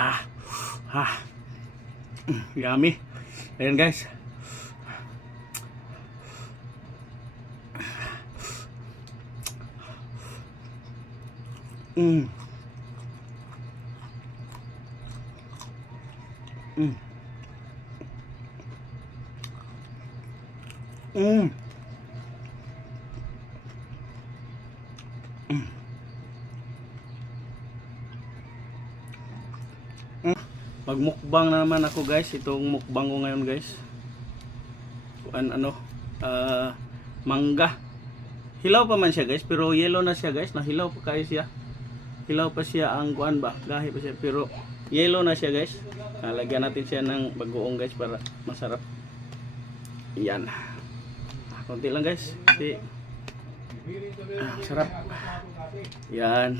Ah, ah, yummy. Ayan guys. Mm. Mm. Mm. Mm. Magmukbang na naman ako guys. Itong mukbang ko ngayon guys. Ano? Mangga. Hilaw pa man siya guys, pero yellow na siya guys. Nahilaw pa kayo siya. Hilaw pa siya ang kuan ba? Gahi pa siya, pero yellow na siya guys. Lagyan natin siya ng bagoong guys para masarap. Yan. Konti lang guys. Kasi sarap. Yan.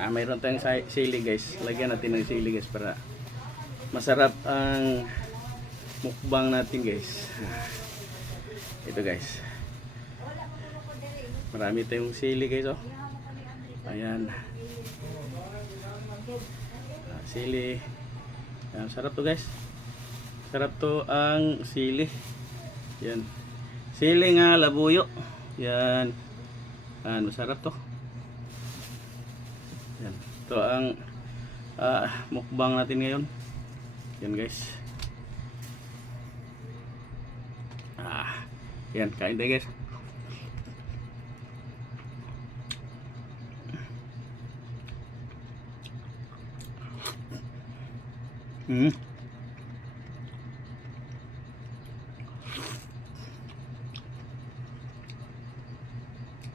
Mayroon tayong sili guys. Lagyan natin ng sili guys para masarap ang mukbang natin guys. Ito guys. Marami tayong sili guys oh. Ayan. Sili. Ayan, sarap to guys. Sarap to ang sili. Yan. Sili nga labuyo. Yan. Masarap to. Yan. Ito ang mukbang natin ngayon. Yan guys. Yan, kain tayo guys.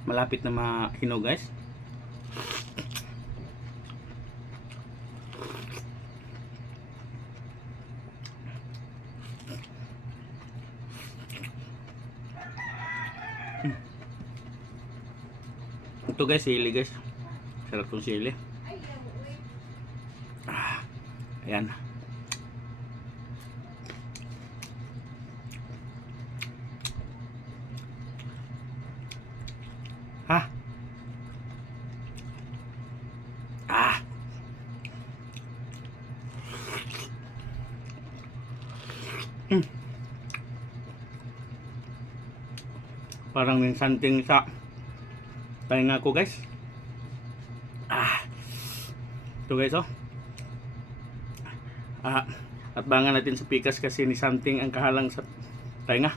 Malapit na mahinog guys. Ito guys, sili guys. Sarap tong sili. Ayan. Ha? Parang may something sa tainga ko guys. Ito guys oh. At bangan natin sa pikas kasi ni something ang kahalang sa tainga.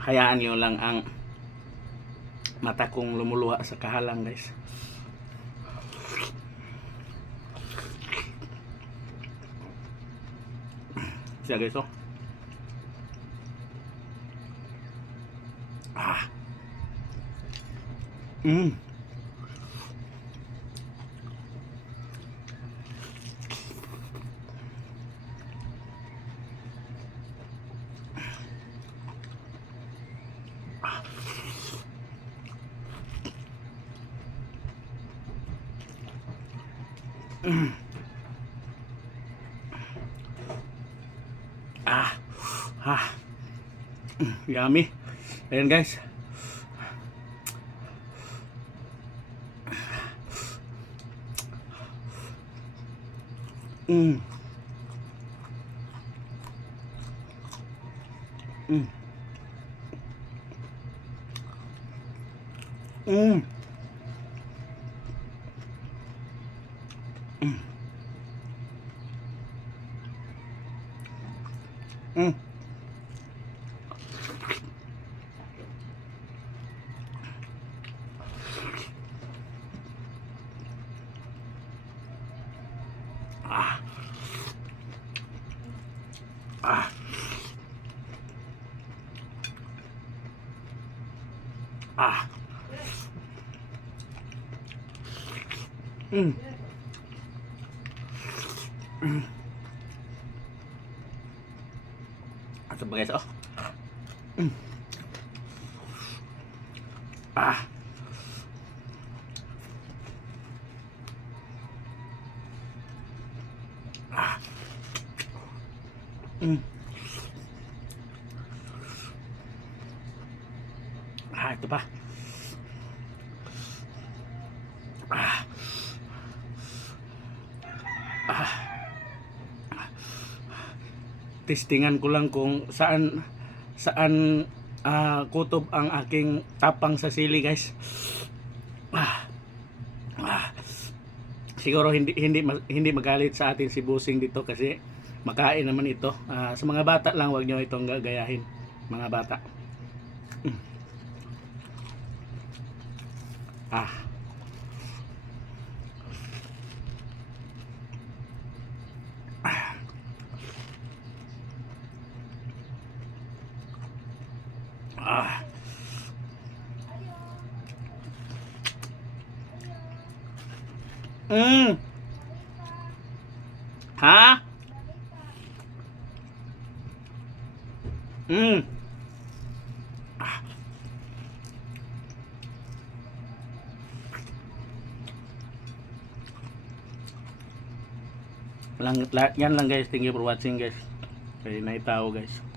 Hayaan nyo lang ang mata kong lumuluha sa kahalang guys. Siya guys oh. Yummy. Ayan guys. Ito ba guys, oh. Mm. Ah. Ah. Mm. Ah, ito pa. Ah. Ah. Testingan ko lang kung saan kutob ang aking tapang sa sili guys. Ah. Ah. Siguro hindi magalit sa atin si Busing dito kasi makain naman ito. Sa mga bata lang, wag niyo itong gagayahin, mga bata. Ah. Ah. Mm. Ha? Mm. Ah. Yan lang guys. Thank you for watching guys. Kaya naitao guys.